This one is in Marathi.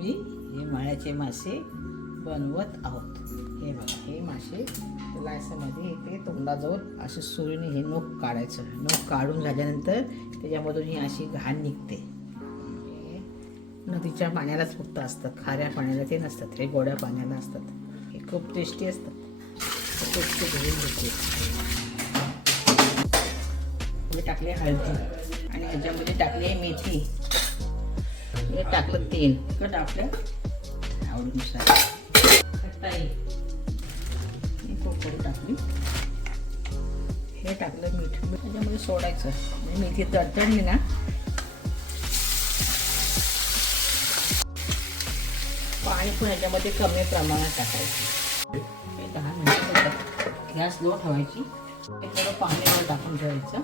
आम्ही हे माळ्याचे मासे बनवत आहोत. हे बघा, हे मासे त्याला असं मध्ये इथे तोंडाजवळ असं सुरीने हे नोक काढायचं. नोक काढून झाल्यानंतर त्याच्यामधून ही अशी घाण निघते. हे नदीच्या पाण्यालाच फक्त असतात, खाऱ्या पाण्याला ते नसतात, हे गोड्या पाण्याला असतात. हे खूप टेस्टी असतात. टेस्टी घेऊन घेते. टाकले हळदी आणि ह्याच्यामध्ये टाकले मेथी. हे टाकलं तेल, तिखट आपल्या आवडीनुसार. खटाई थोडी टाकली. हे टाकलं मीठ. त्याच्यामध्ये सोडायचं. मेथी तडतडली ना, पाणी पण ह्याच्यामध्ये कमी प्रमाणात टाकायचं. हे 10 मिनिटं गॅस लो ठेवायची. हे थोडं पाणी टाकून ठेवायचं.